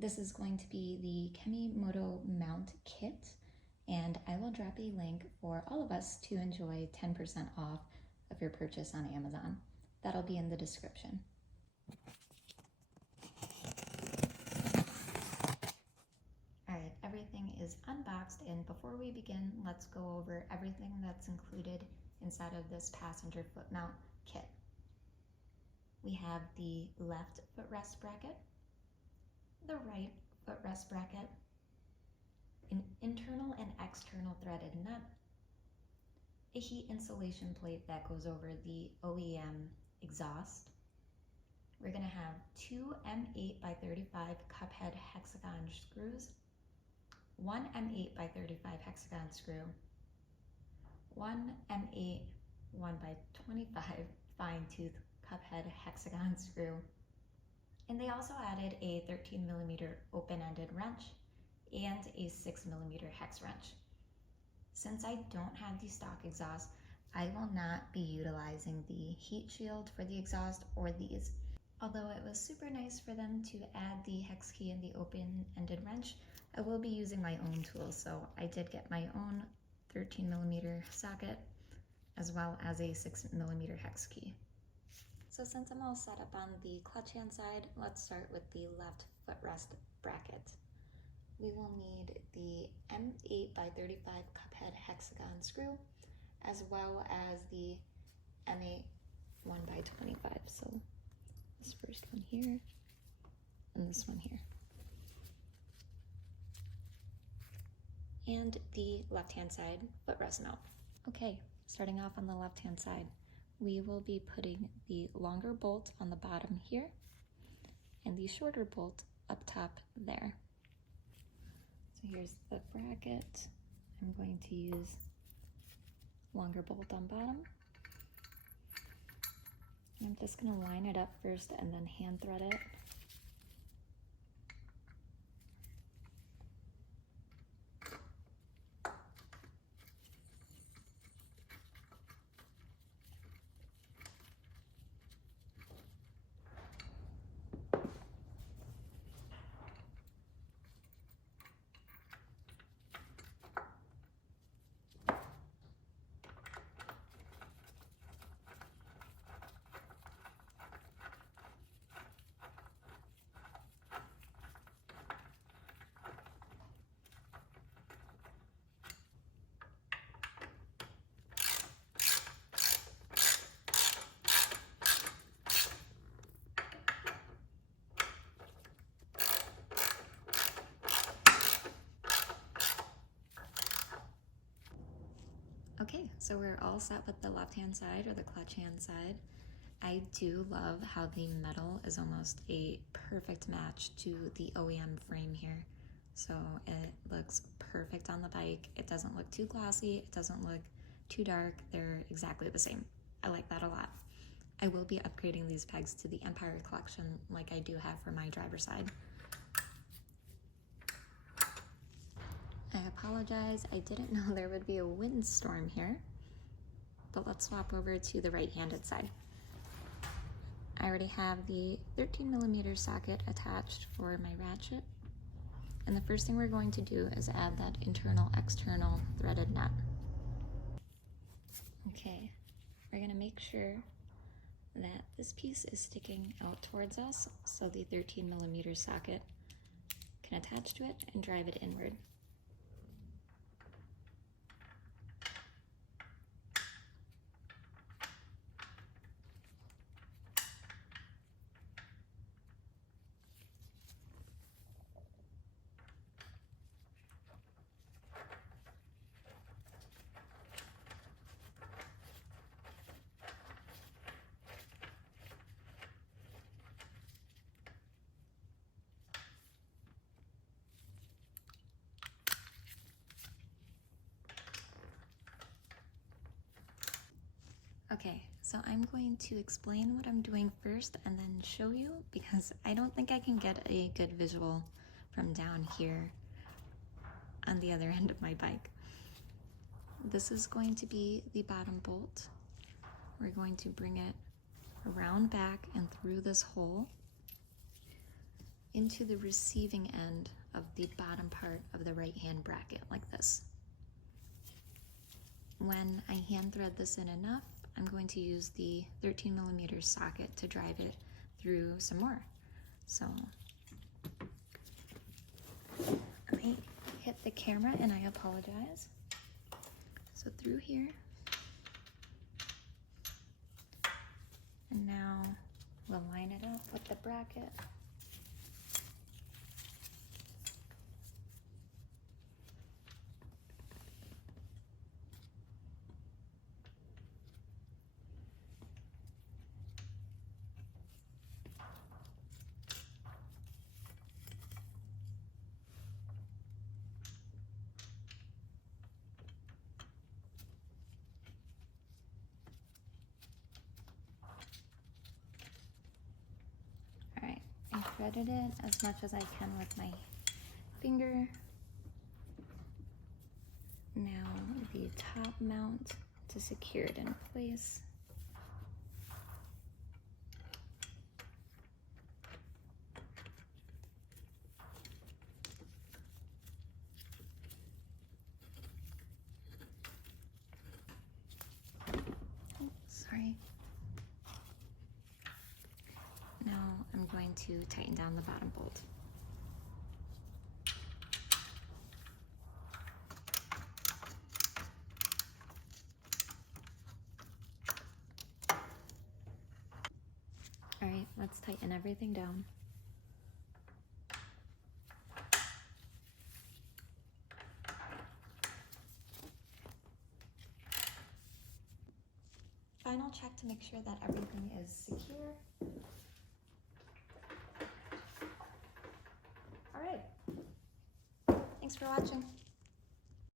This is going to be the KemiMoto mount kit, and I will drop a link for all of us to enjoy 10% off of your purchase on Amazon. That'll be in the description. Alright, everything is unboxed, and before we begin, let's go over everything that's included inside of this passenger foot mount kit. We have the left footrest bracket, the right footrest bracket, an internal and external threaded nut, a heat insulation plate that goes over the OEM exhaust. We're going to have two M8 by 35 cup head hexagon screws, one M8 by 35 hexagon screw, one M8 1 by 25 fine tooth cup head hexagon screw, and they also added a 13mm open-ended wrench and a 6mm hex wrench. Since I don't have the stock exhaust, I will not be utilizing the heat shield for the exhaust or these. Although it was super nice for them to add the hex key and the open-ended wrench, I will be using my own tools, so I did get my own 13mm socket as well as a 6mm hex key. So since I'm all set up on the clutch hand side, let's start with the left footrest bracket. We will need the M8 by 35 cup head hexagon screw, as well as the M8 1 by 25. So this first one here, and this one here. And the left-hand side footrest mount. Okay, starting off on the left-hand side, we will be putting the longer bolt on the bottom here, and the shorter bolt up top there. So here's the bracket. I'm going to use longer bolt on bottom. And I'm just going to line it up first and then hand thread it. Okay, so we're all set with the left-hand side or the clutch hand side. I do love how the metal is almost a perfect match to the OEM frame here. So it looks perfect on the bike. It doesn't look too glossy. It doesn't look too dark. They're exactly the same. I like that a lot. I will be upgrading these pegs to the Empire Collection like I do have for my driver's side. I apologize, I didn't know there would be a windstorm here, but let's swap over to the right-handed side. I already have the 13mm socket attached for my ratchet, and the first thing we're going to do is add that internal-external threaded nut. Okay, we're going to make sure that this piece is sticking out towards us so the 13mm socket can attach to it and drive it inward. Okay, so I'm going to explain what I'm doing first and then show you, because I don't think I can get a good visual from down here on the other end of my bike. This is going to be the bottom bolt. We're going to bring it around back and through this hole into the receiving end of the bottom part of the right hand bracket like this. When I hand thread this in enough, I'm going to use the 13mm socket to drive it through some more. So I might hit the camera and I apologize. So through here, and now we'll line it up with the bracket. I threaded it as much as I can with my finger. Now the top mount to secure it in place. Oh, sorry. Now I'm going to tighten down the bottom bolt. All right, let's tighten everything down. Final check to make sure that everything is secure. All right, thanks for watching.